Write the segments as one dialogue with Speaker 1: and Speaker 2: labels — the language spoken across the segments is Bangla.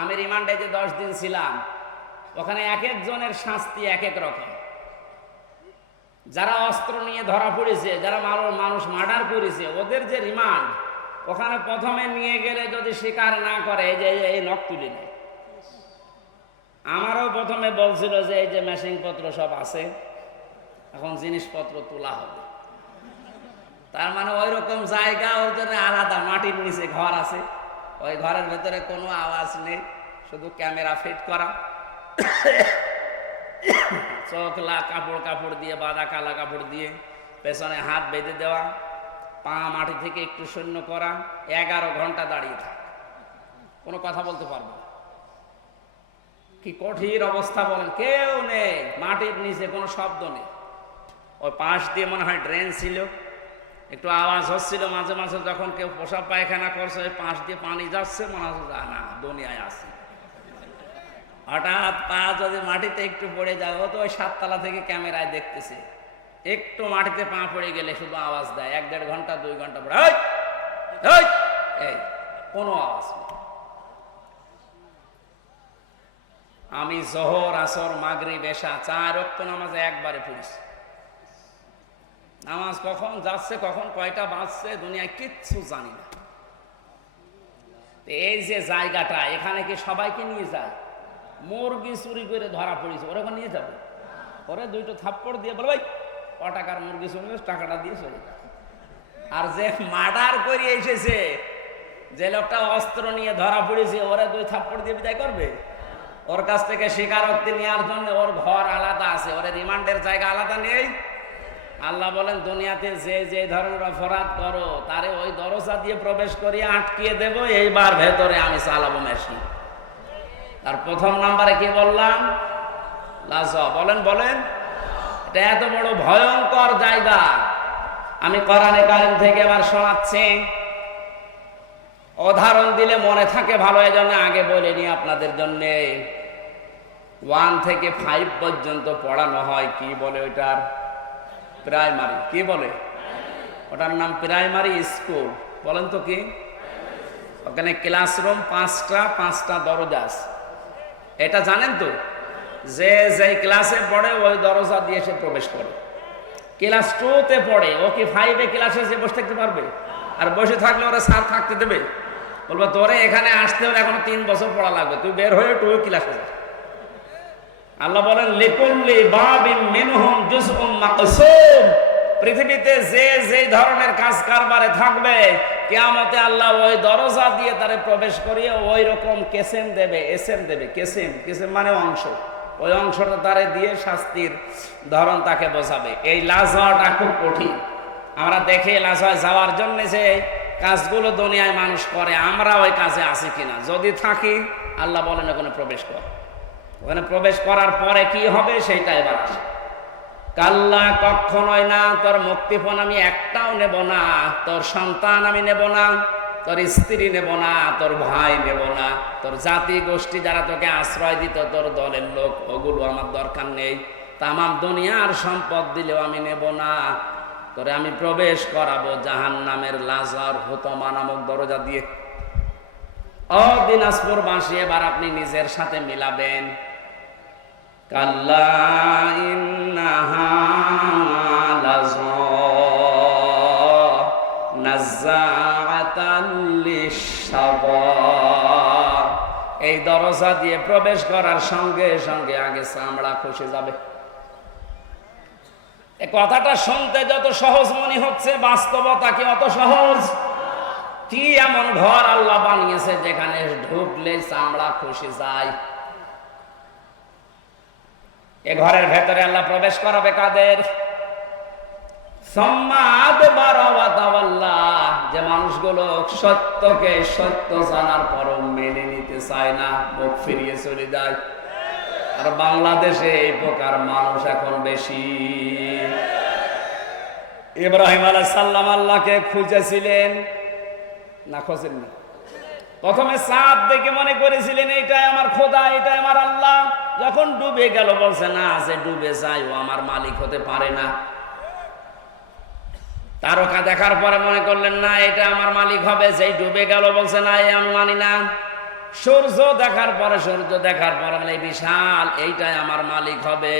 Speaker 1: আমি রিমান্ডে যে দশ দিন ছিলাম, ওখানে এক একজনের শাস্তি এক এক রকম। যারা অস্ত্র নিয়ে ধরা পড়েছে, যারা মানুষ মার্ডার করেছে, ওদের যে রিমান্ড ওখানে প্রথমে নিয়ে গেলে যদি স্বীকার না করে, এই যে এই নখ তুলে নেয়। আমারও প্রথমে বলছিল যে এই যে মেশিনপত্র সব আছে, এখন জিনিসপত্র তোলা হবে। তার মানে ওই রকম জায়গা, ওর জন্য আলাদা মাটির নিচে ঘর আছে। ওই ঘরের ভেতরে কোনো আওয়াজ নেই, শুধু ক্যামেরা ফিট করা। চোখলা কাপড় কাপড় দিয়ে, বাঁধা কালা কাপড় দিয়ে, পেছনে হাত বেঁধে দেওয়া, পা মাটি থেকে একটু শূন্য করা, এগারো ঘণ্টা দাঁড়িয়ে থাক। কোনো কথা বলতে পারব কি কঠিন অবস্থা বলেন, কেউ নেই, মাটির নিচে কোনো শব্দ নেই। ওই পাশ দিয়ে মনে হয় ড্রেন ছিল। একটু আওয়াজ হচ্ছিল মাঝে মাঝে যখন কেউ পোশাক পায়খানা করছে পাশ দিয়ে পানি যাচ্ছে, মনে হচ্ছে যা না, দুনিয়ায় আছে হঠাৎ পা যদি মাটিতে একটু পড়ে যায়, ও তো ওই সাততলা থেকে ক্যামেরায় দেখতেছে একটু মাটিতে পা পড়ে গেলে শুধু আওয়াজ দেয়, এক দেড় ঘণ্টা, দুই ঘণ্টা পরে "এই! এই!" এই, কোনো আওয়াজ আমি জহর, আসর মাগরি বেশা চার রক্ত নামাজে একবারে পড়িছি নামাজ কখন যাচ্ছে, কখন কয়টা বাঁচছে দুনিয়ায় কিচ্ছু জানি না। এই যে জায়গাটা, এখানে কি সবাইকে নিয়ে যায়? মুরগি চুরি করে ধরা পড়েছে, ওরা নিয়ে যাবে? ওরে দুইটো থাপ্পড় দিয়ে বলে, ভাই, ক টাকার মুরগি চুরি টাকাটা দিয়ে চলে আর যে মার্ডার করে এসেছে, যে লোকটা অস্ত্র নিয়ে ধরা পড়েছে, ওরা দুই থাপ্পড় দিয়ে বিদায় করবে? ওর কাছ থেকে স্বীকারোক্তি নেওয়ার জন্য ওর ঘর আলাদা আছে, ওর রিমান্ডের জায়গা আলাদা নেই। আল্লাহ বলেন, দুনিয়াতে যে যে ধরনের অপরাধ করো, তারে ওই দরজা দিয়ে প্রবেশ করিয়ে আটকিয়ে দেব, এইবার ভেতরে আমি চালাবো মেশিন। তার প্রথম নাম্বারে কি বললাম? বলেন বলেন। এটা এত বড় ভয়ঙ্কর জায়গা। আমি কোরআনে কারিম থেকে এবার শোনাচ্ছি। উদাহরণ দিলে মনে থাকে ভালো এই জন্য আগে বলে নি আপনাদের জন্যে। ওয়ান থেকে ফাইভ পর্যন্ত পড়ানো হয়, কি বলে ওইটার? প্রাইমারি, কি বলে? ওটার নাম প্রাইমারি স্কুল। বলেন তো কি? ওখানে ক্লাসরুম পাঁচটা পাঁচটা দরজা এটা জানেন তো? যে যেই ক্লাসে পড়ে, ওই দরজা দিয়ে সে প্রবেশ করে। ক্লাস টুতে পড়ে, ও কি ফাইভে ক্লাসে যে বসে থাকতে পারবে? আর বসে থাকলে ওরা স্যার থাকতে দেবে। বলব, তোরে এখানে আসতে হলে এখনও তিন বছর পড়া লাগবে। তুই বের হয়ে টু ক্লাসে যা। আল্লাহ বলেন, লিকুল্লি বাবিন মিনহুম পৃথিবীতে যে যে ধরনের কাজ কারবারে থাকবে, কিয়ামতে আল্লাহ ওই দরজা দিয়ে তারে প্রবেশ করিয়ে ওই রকম কেসেম দেবে এসএম দেবে, কেসেম কেসেম মানে অংশ। ওই অংশটা তারে দিয়ে শাস্তির ধরন তাকে বোঝাবে। এই লাশ হওয়াটা খুব কঠিন। আমরা দেখে লাশ হয় যাওয়ার জন্য যে কাজগুলো দুনিয়ায় মানুষ করে, আমরা ওই কাজে আছি কিনা? যদি থাকি, আল্লাহ বলেন ওখানে প্রবেশ কর। ওখানে প্রবেশ করার পরে কি হবে, সেইটা এবার আসে। কাল্লা কখনোই না, তোর মুক্তিপণ আমি একটাও নেব না, তোর সন্তান আমি নেব না, তোর স্ত্রী নেব না, তোর ভাই নেব না, তোর জাতি গোষ্ঠী যারা তোকে আশ্রয় দিত, তোর দলের লোক, ওগুলো আমার দরকার নেই। তামাম দুনিয়ার সম্পদ দিলেও আমি নেব না। তোরে আমি প্রবেশ করাবো জাহান নামের লাজার হতমা নামক দরজা দিয়ে। ও দিনাজপুর বাসী এবার আপনি নিজের সাথে মিলাবেন। এই দরজা দিয়ে প্রবেশ করার সঙ্গে সঙ্গে আগে চামড়া খসে যাবে। কথাটা শুনতে যত সহজ মনে হচ্ছে, বাস্তবতা কি অত সহজ? কি এমন ঘর আল্লাহ বানিয়েছে যেখানে ঢুকলে চামড়া খসে যায়? এ ঘরের ভেতরে আল্লাহ প্রবেশ করাবে কাদের? যে মানুষগুলো সত্যকে সত্য জানার পর মেনে নিতে চায় না, মুখ ফিরিয়ে চলে যায়। আর বাংলাদেশে এই প্রকার মানুষ এখন বেশি। ইব্রাহিম আলাহ সাল্লাম আল্লাহকে খুঁজেছিলেন, না খোঁজেননি? প্রথমে চাঁদ দেখে মনে করেছিলেন, এইটাই আমার খোদা এটাই আমার আল্লাহ। যখন ডুবে গেল, বলছে, না যে ডুবে যায়, ও আমার মালিক হতে পারে না। তারকা দেখার পরে মনে করলেন, না, এটা আমার মালিক হবে সেই ডুবে গেল, বলছে, না, এ আমি মানি না। সূর্য দেখার পরে, সূর্য দেখার পরে বলে বিশাল, এইটাই আমার মালিক হবে।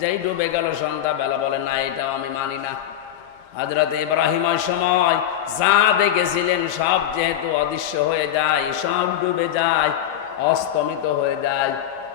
Speaker 1: যেই ডুবে গেল সন্ধ্যা বেলা বলে না, এটাও আমি মানি না। হজরত ইব্রাহিম সময় যা দেখেছিলেন, সব যেহেতু অদৃশ্য হয়ে যায়, সব ডুবে যায়, অস্তমিত হয়ে যায়।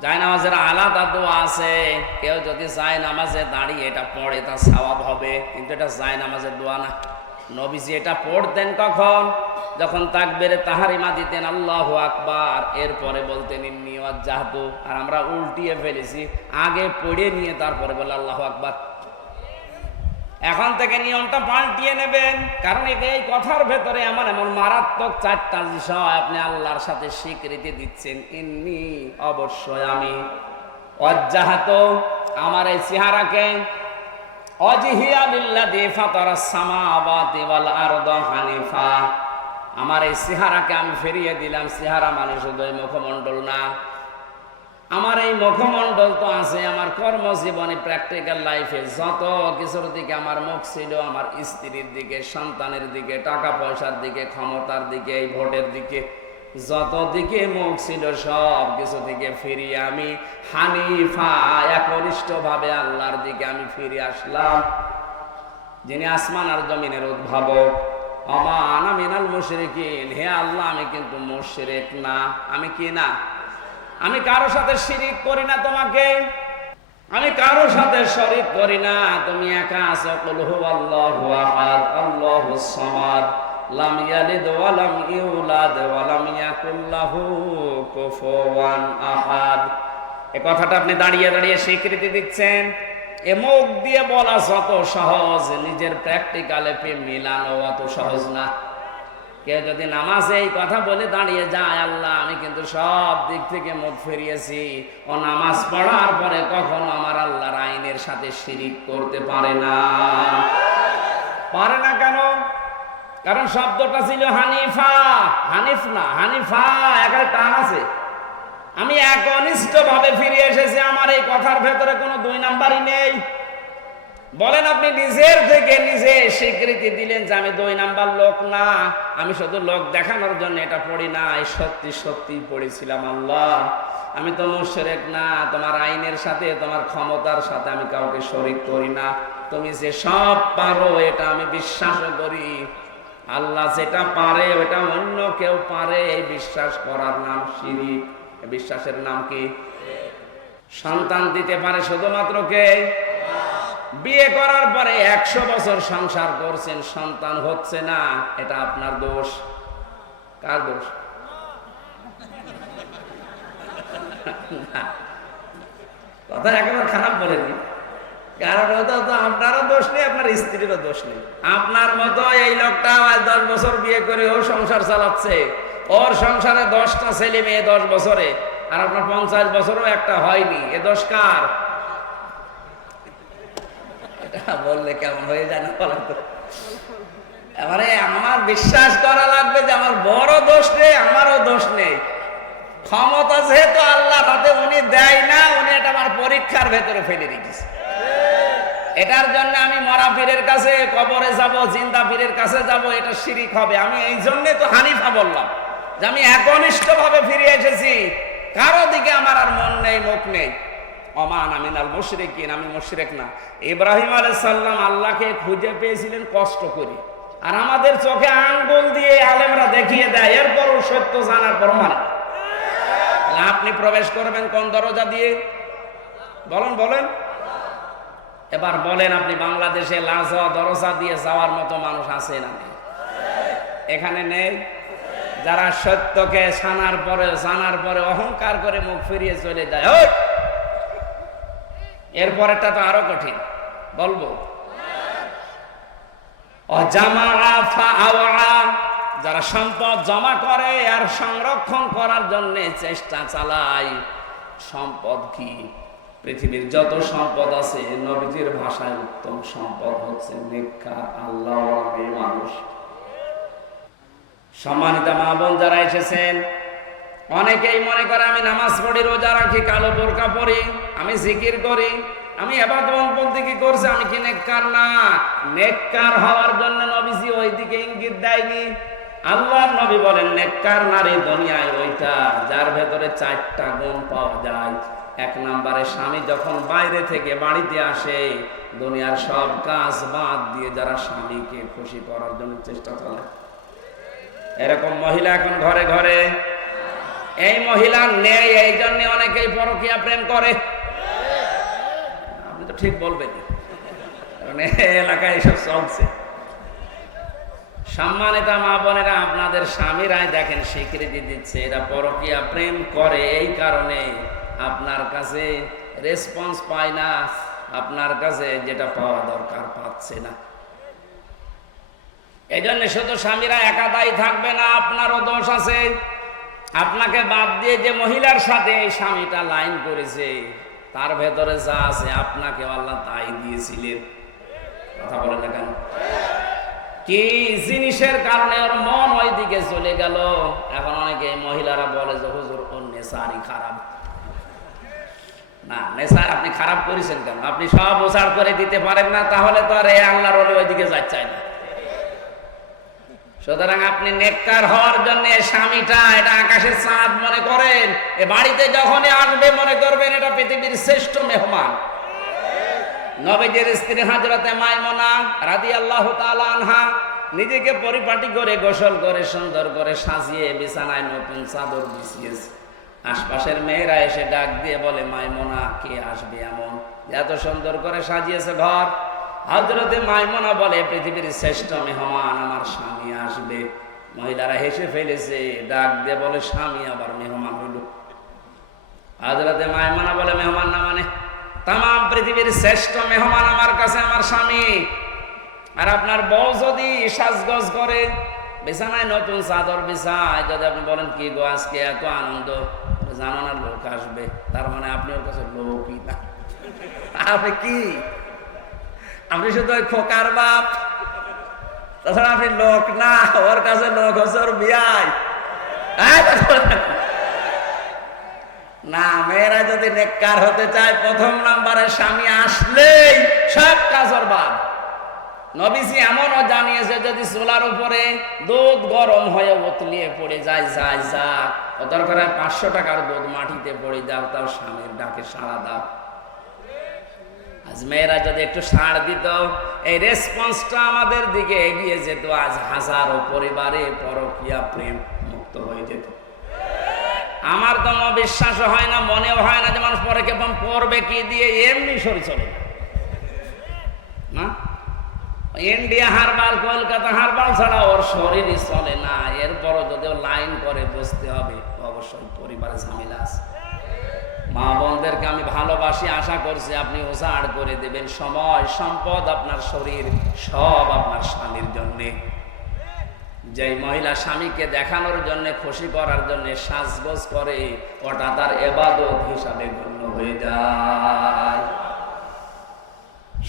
Speaker 1: জায়নামাজের আলাদা দোয়া আছে। কেউ যদি জায়নামাজে দাঁড়িয়ে এটা পড়ে তা স্বভাব হবে। কিন্তু এটা জায়নামাজের দোয়া না। নবীজি এটা পড়তেন কখন? যখন তাক তাকবেরে তাহারিমা দিতেন, আল্লাহ আকবার। এরপরে বলতেন, ইন্নি ওয়াজ্জাহতু। আর আমরা উল্টিয়ে ফেলেছি। আগে পড়ে নিয়ে তারপরে বলে আল্লাহ আকবার। এখন থেকে নিয়মটা পাল্টিয়ে নেবেন। কারণ এই কথার ভেতরে এমন এমন মারাত্মক চারটা বিষয় আপনি আল্লাহর সাথে স্বীকৃতি দিচ্ছেন, ইন্নি অবশ্যই আমি অজ্জাহাত। আমার এই চেহারাকে আমার এই চেহারাকে আমি ফিরিয়ে দিলাম। চেহারা মানে শুধু মুখমণ্ডল না আমার এই মুখমণ্ডল তো আছে, আমার কর্মজীবনে প্র্যাকটিক্যাল লাইফে যত কিছুর দিকে আমার মুখ ছিল, আমার স্ত্রীর দিকে, সন্তানের দিকে টাকা পয়সার দিকে, ক্ষমতার দিকে, এই ভোটের দিকে, যত দিকে মুখ ছিল, সব কিছু থেকে ফিরিয়ে আমি হানিফা, একনিষ্ঠভাবে আল্লাহর দিকে আমি ফিরে আসলাম। যিনি আসমান আর জমিনের উদ্ভাবক, অমান মিনাল মুশরিকিন। হে আল্লাহ, আমি কিন্তু মুশরিক না, আমি কি না? আমি কারও সাথে শিরিক করি না তোমাকে। আমি কারও সাথে শরিক করি না। তুমি একা আছো। কুল হুয়াল্লাহু আহাদ আল্লাহুস সামাদ। লাম ইয়ালিদ ওয়া লাম ইউলাদ ওয়া লাম ইয়াকুল লাহু কুফুয়ান আহাদ। এই কথাটা আপনি দাঁড়িয়ে দাঁড়িয়ে স্বীকৃতি দিচ্ছেন। এ মুখ দিয়ে বলা যত সহজ, নিজের প্র্যাকটিক্যালে মিলানো অত সহজ না। কেউ যদি নামাজে এই কথা বলে দাঁড়িয়ে যায়, আল্লাহ, আমি কিন্তু সব দিক থেকে মুখ ফিরিয়েছি। ও নামাজ পড়ার পরে কখনো আমার আল্লাহর আইনের সাথে শিরিক করতে পারে না। পারে না কেন? কারণ শব্দটা ছিল হানিফা। হানিফ না, হানিফা একারে টান আছে। আমি একনিষ্ঠ ভাবে ফিরে এসেছি, আমার এই কথার ভেতরে কোনো দুই নাম্বারই নেই। বলেন আপনি নিজের থেকে নিজে স্বীকৃতি দিলেন যে আমি দুই নাম্বার লোক না, আমি শুধু লোক দেখানোর জন্য এটা পড়ি না সত্যি সত্যি পড়েছিলাম আল্লাহ। আমি তো মুশরেক না, তোমার আইনের সাথে, তোমার ক্ষমতার সাথে আমি কাউকে শরিক করি না। তুমি যে সব পারো, এটা আমি বিশ্বাস করি। আল্লাহ যেটা পারে, ওটা অন্য কেউ পারে, এই বিশ্বাস করার নাম শিরিক। বিশ্বাসের নাম কি? সন্তান দিতে পারে শুধুমাত্র কে? বিয়ে করার পরে একশো বছর সংসার করছেন, সন্তান হচ্ছে না, এটা আপনার দোষ। কার দোষ? কথা একেবারে খারাপ বলেনি কারণ ওটা তো আপনারও দোষ নেই, আপনার স্ত্রীরও দোষ নেই। আপনার মতো এই লোকটা আজ দশ বছর বিয়ে করে ও সংসার চালাচ্ছে। ওর সংসারে দশটা ছেলে মেয়ে দশ বছরে, আর আপনার পঞ্চাশ বছরও একটা হয়নি। এ দোষ কার? বললে কেমন হয়ে যায় না বলেন তো? এবারে আমার বিশ্বাস করা লাগবে যে আমার বড় দোষ নেই, আমারও দোষ নেই। ক্ষমতা যেহেতু আল্লাহ হাতে উনি দেয় না, উনি এটা আমার পরীক্ষার ভেতরে ফেলে রেখেছে। এটার জন্য আমি মরা পীরের কাছে, কবরে যাব, জিন্দা পীরের কাছে যাব, এটা শিরিক হবে। আমি এই জন্যে তো হানিফা বললাম যে আমি একনিষ্ঠ ভাবে ফিরে এসেছি। কারও দিকে আমার আর মন নেই, মুখ নেই। অমান আমিনাল মুশরিকিন আমি মুশরিক না। ইব্রাহিম সালাম আল্লাহকে খুঁজে পেয়েছিলেন কষ্ট করে। আর আমাদের চোখে আঙ্গুল দিয়ে আলেমরা দেখিয়ে দেয়, এরপরও সত্য জানার পর মানে আপনি প্রবেশ করবেন কোন দরজা দিয়ে? বলেন বলেন। এবার বলেন, আপনি বাংলাদেশে লাজা দরজা দিয়ে যাওয়ার মতো মানুষ আছে না? এখানে নেই? যারা সত্যকে সানার পরে, জানার পরে অহংকার করে মুখ ফিরিয়ে চলে যায়! এরপরেরটা তো আরও কঠিন। বলব। যারা সম্পদ জমা করে আর সংরক্ষণ করার জন্য চেষ্টা চালায়, সম্পদ কি? পৃথিবীর যত সম্পদ আছে, নবীজির ভাষায় উত্তম সম্পদ হচ্ছে নেককার আল্লাহ মানুষ। সম্মানিত মা বোন যারা এসেছেন অনেকেই মনে করে আমি নামাজ পড়ি, রোজা রাখি, কালো বোরকা পড়ি আমি জিকির করি, আমি এবার বলতে কি করছে, আমি কি নেককার? না, নেককার হওয়ার জন্য নবীজি ওই দিকে ইঙ্গিত দেয়নি। আল্লাহর নবী বলেন, নেককার নারী দুনিয়ায় ওইটা, যার ভেতরে চারটা গুণ পাওয়া যায়। এক নম্বরে স্বামী যখন বাইরে থেকে বাড়িতে আসে, দুনিয়ার সব কাজ বাদ দিয়ে যারা স্বামীকে খুশি করার জন্য চেষ্টা চালায়। এরকম মহিলা এখন ঘরে ঘরে এই মহিলা নেই, এই জন্য অনেকেই পরকিয়া প্রেম করে। আপনি তো ঠিক বলবেন কারণ এলাকায় এসব চলছে। সম্মানিত মা বোনেরা, আপনাদের স্বামীরাই দেখেন স্বীকৃতি দিচ্ছে, এরা পরকিয়া প্রেম করে এই কারণে আপনার কাছে রেসপন্স পায় না, আপনার কাছে যেটা পাওয়া দরকার পাচ্ছে না। এই জন্য শুধু স্বামীরা একা দায়ী থাকবে না, আপনারও দোষ আছে। আপনাকে বাদ দিয়ে যে মহিলার সাথে এই স্বামীটা লাইন করেছে, তার ভেতরে যা আছে আপনাকে আল্লাহ তাই দিয়েছিলেন। কথা বলে না কেন? কি জিনিসের কারণে ওর মন ওই দিকে চলে গেল? এখন অনেকে মহিলারা বলে যে, হুজুর, ওর নেশারই খারাপ। না, নেশার আপনি খারাপ করেছেন কেন? আপনি সব ওসার করে দিতে পারেন না, তাহলে তো আর এ আল্লাহর ওলে ওইদিকে যাচ্ছে না। সুতরাং আপনি নেককার হওয়ার জন্য স্বামীটা, এটা আকাশের চাঁদ মনে করেন। এ বাড়িতে যখনই আসবে মনে করবেন এটা পৃথিবীর শ্রেষ্ঠ মেহমান। নবীজের স্ত্রী হাজরতে মাইমনা রাদি আল্লাহ আনহা নিজেকে পরিপাটি করে, গোসল করে, সুন্দর করে সাজিয়ে, বিছানায় নতুন চাদর বিছিয়েছে। আশপাশের মেয়েরা এসে ডাক দিয়ে বলে, মাইমনা, কে আসবে এমন? এত সুন্দর করে সাজিয়েছে ঘর। হজরতে মাইমনা বলে, পৃথিবীর শ্রেষ্ঠ মেহমান আমার স্বামী আসবে। মহিলারা হেসে ফেলেছে, ডাক দিয়ে বলে, স্বামী আবার মেহমান হইল। হজরতে মাইমনা বলে, মেহমান না মানে? তাম পৃথিবীর শ্রেষ্ঠ মেহমান আমার কাছে আমার স্বামী। আর আপনার বউ যদি সাজগজ করে, বিছানায় নতুন চাদর বিছায়, যদি আপনি বলেন, কি গো আজকে এত আনন্দ? জানো না, লোক আসবে। তার মানে আপনি ওর কাছে লোকই না। আপনি কি? আপনি শুধু ওই খোকার বাপ। তাছাড়া আপনি লোক না, ওর কাছে লোক ওর বিয়াই। না। মেয়েরা যদি নেককার হতে চায়, প্রথম নাম্বারে স্বামী আসলেই সব কাজ ওর বাপ। নবীজি এমনও জানিয়েছে, যদি চুলার উপরে দুধ গরম হয়ে পড়ে যায় যায় যাক ও দরকার পাঁচশো টাকার দুধ মাটিতে পড়ে যাও, তাও স্বামীর ডাকে সাড়া দাও। আজ মেয়েরা যদি একটু সাড় দিত, এই রেসপন্সটা আমাদের দিকে এগিয়ে যেত। আজ হাজারো পরিবারে পরকিয়া প্রেম মুক্ত হয়ে যেত। আমার তো বিশ্বাস হয় না, মনেও হয় না যে মানুষ পরে কেমন পড়বে কি দিয়ে, এমনি সরি চলে না? ইন্ডিয়া হারবাল, কলকাতা হারবাল ছাড়া ওর শরীরই চলে না। এরপরও যদি লাইন করে বসতে হবে, অবশ্যই পরিবারে ঝামেলা আছে। মা বোনদেরকে আমি ভালোবাসি, আশা করছি আপনি ওজাড় করে দেবেন। সময়, সম্পদ আপনার শরীর, সব আপনার স্বামীর জন্যে। যে মহিলা স্বামীকে দেখানোর জন্য, খুশি করার জন্য সাজগোজ করে, ওটা তার এবাদত হিসাবে গণ্য হয়ে যায়।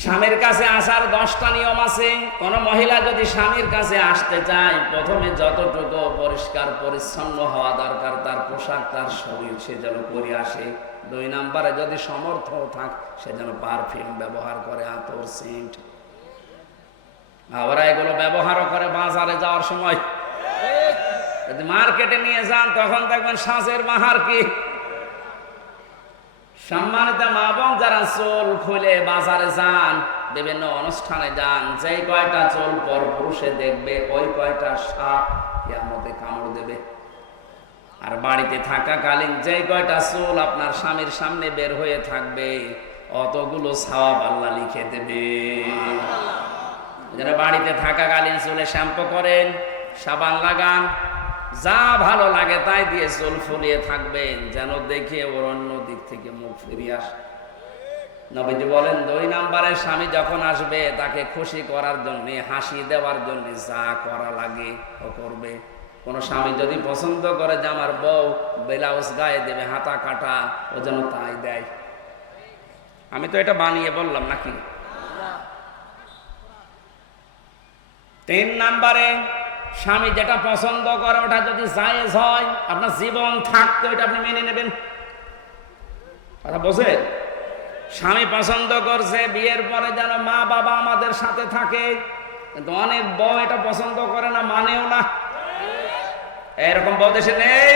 Speaker 1: স্বামীর কাছে আসার দশটা নিয়ম আছে। কোন মহিলা যদি স্বামীর কাছে আসতে চায়, প্রথমে যতটুকু পরিষ্কার, পরিচ্ছন্ন হওয়া দরকার, তার পোশাক, তার শরীর সে যেন করে আসে। দুই নাম্বারে যদি সমর্থ থাক, সে যেন পারফিউম ব্যবহার করে, আতর, সেন্ট। ওরা এগুলো ব্যবহারও করে বাজারে যাওয়ার সময়। যদি মার্কেটে নিয়ে যান, তখন দেখবেন সাঁচের মাহার কি? সম্মানিত মা বোন যারা চোল খুলে বাজারে যান, বিভিন্ন অনুষ্ঠানে যান যে কয়টা চোল পর পুরুষে দেখবে, ওই কয়টা সাপ মধ্যে কামড় দেবে। আর বাড়িতে থাকাকালীন যে কয়টা চুল আপনার স্বামীর সামনে বের হয়ে থাকবে, অতগুলো সাওয়াব আল্লাহ লিখে দেবে। যারা বাড়িতে থাকাকালীন চুলে শ্যাম্পু করেন, সাবান লাগান, যা ভালো লাগে তাই দিয়ে চুল ফুলিয়ে থাকবেন, যেন দেখে ওর অন্য দিক থেকে মুখ ফিরিয়ে আসে। নবীজি বলেন, দুই নাম্বারের স্বামী যখন আসবে, তাকে খুশি করার জন্য, হাসি দেওয়ার জন্য যা করা লাগে ও করবে। কোন স্বামী যদি পছন্দ করে যে আমার বউ ব্লাউজ গায়ে দেবে, হাতা কাটা, ও যেন তাই দেয়। আমি তো এটা বানিয়ে বললাম নাকি? তিন নাম্বারে, স্বামী যেটা পছন্দ করে ওটা যদি জায়েজ হয়, আপনার জীবন থাকতে ওইটা আপনি মেনে নেবেন। কথা বোঝেন স্বামী পছন্দ করছে, বিয়ের পরে যেন মা বাবা আমাদের সাথে থাকে, কিন্তু অনেক বউ এটা পছন্দ করে না, মানেও না। এরকম বউ দেশে নেই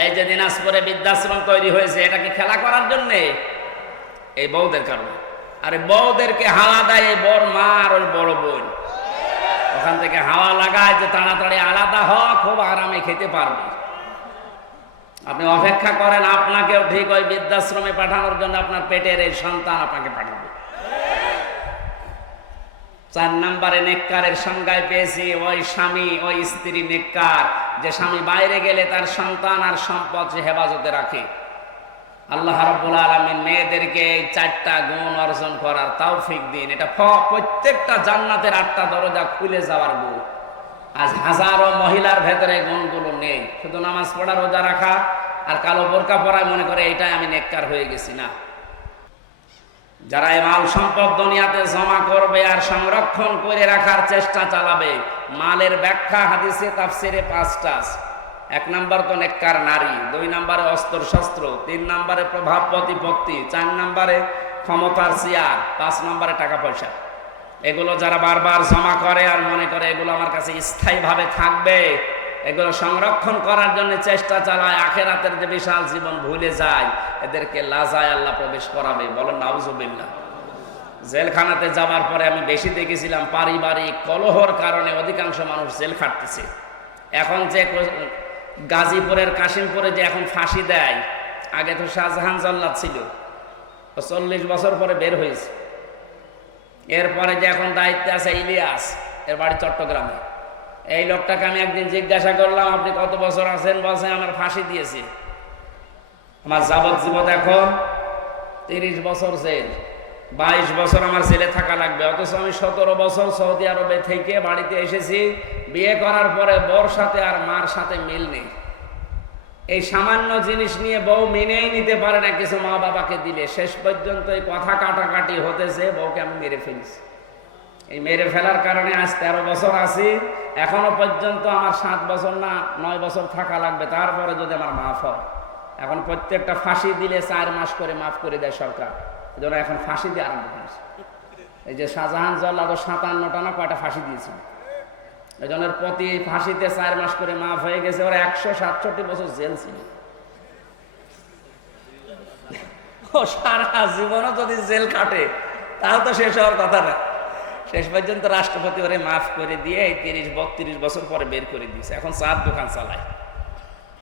Speaker 1: এই যে দিনাজপুরে বৃদ্ধাশ্রম তৈরি হয়েছে, এটা কি খেলা করার জন্যে? এই বউদের কারণে। আরে বউদেরকে হাওয়া দেয় এই বড় মা আর ওই বড় বোন। ওখান থেকে হাওয়া লাগায় যে তাড়াতাড়ি আলাদা হ খুব আরামে খেতে পারবে। আপনি অপেক্ষা করেন, আপনাকেও ঠিক ওই বৃদ্ধাশ্রমে পাঠানোর জন্য আপনার পেটের এই সন্তান আপনাকে পাঠাবে। চার নাম্বারে নেককারের সংজ্ঞায় পেয়েছি, ওই স্বামী, ওই স্ত্রী নেককার। যে স্বামী বাইরে গেলে তার সন্তান আর সম্পদ সে হেফাজতে রাখে। আল্লাহ রাব্বুল আলামিন মেয়েদেরকে এই চারটা গুণ অর্জন করার তৌফিক দিন। এটা প্রত্যেকটা জান্নাতের আটটা দরজা খুলে যাওয়ার গুণ। আজ হাজারো মহিলার ভেতরে গুণগুলো নেই। শুধু নামাজ পড়া, রোজা রাখা আর কালো বোরকা পরায় মনে করে এটাই আমি নেককার হয়ে গেছি না। যারা এই মাল সম্পদ দুনিয়াতে জমা করবে আর সংরক্ষণ করে রাখার চেষ্টা চালাবে, মালের ব্যাখ্যা হাদিসে, তাফসিরে পাঁচটা। এক নাম্বার তো নেককার নারী, দুই নাম্বারে অস্ত্র শস্ত্র তিন নাম্বারে প্রভাব প্রতিপত্তি, চার নাম্বারে ক্ষমতার চেয়ার, পাঁচ নাম্বারে টাকা পয়সা এগুলো যারা বারবার জমা করে আর মনে করে এগুলো আমার কাছে স্থায়ীভাবে থাকবে এগুলো সংরক্ষণ করার জন্য চেষ্টা চালায়, আখেরাতের যে বিশাল জীবন ভুলে যায়, এদেরকে লাজায় আল্লাহ প্রবেশ করাবে। বলেন, নাউজুবিল্লাহ। জেলখানাতে যাওয়ার পরে আমি বেশি দেখেছিলাম পারিবারিক কলহর কারণে অধিকাংশ মানুষ জেল খাটতেছে। এখন যে গাজীপুরের কাশিমপুরে যে এখন ফাঁসি দেয়, আগে তো শাহজাহান জল্লাদ ছিল। চল্লিশ বছর পরে বের হয়েছে। এরপরে যে এখন দায়িত্বে আছে ইলিয়াস, এর বাড়ি চট্টগ্রামে। এই লোকটাকে আমি একদিন জিজ্ঞাসা করলাম, আপনি কত বছর আছেন? বলছে, আমার ফাঁসি দিয়েছি। আমার যাবজ্জীবন এখন তিরিশ বছর জেল। বাইশ বছর আমার জেলে থাকা লাগবে। অথচ আমি সতেরো বছর সৌদি আরবে থেকে বাড়িতে এসেছি। বিয়ে করার পরে বর সাথে আর মার সাথে মিল নেই। এই সামান্য জিনিস নিয়ে বউ মেনেই নিতে পারে না। কিছু মা বাবাকে দিলে শেষ পর্যন্ত এই কথা কাটাকাটি হতেছে বউকে আমি মেরে ফেলছি। এই মেরে ফেলার কারণে আজ তেরো বছর আছি। এখনও পর্যন্ত আমার সাত বছর না, নয় বছর থাকা লাগবে। তারপরে যদি আমার মাফ হয়। এখন প্রত্যেকটা ফাঁসি দিলে চার মাস করে মাফ করে দেয় সরকার। এজন্য এখন ফাঁসি দিয়ে আরম্ভ করেছে। এই যে শাহজাহান জল্লাদ সাতান্নটা না কয়টা ফাঁসি দিয়েছিল? এই জন্য প্রতি ফাঁসিতে চার মাস করে মাফ হয়ে গেছে। ওরা একশো সাতষট্টি বছর জেল ছিল। ও সারা জীবনও যদি জেল কাটে, তাহলে তো শেষ হওয়ার কথা না। শেষ পর্যন্ত রাষ্ট্রপতি ওরে মাফ করে দিয়ে এই তিরিশ, বত্রিশ বছর পরে বের করে দিয়েছে। এখন চার দোকান চালায়।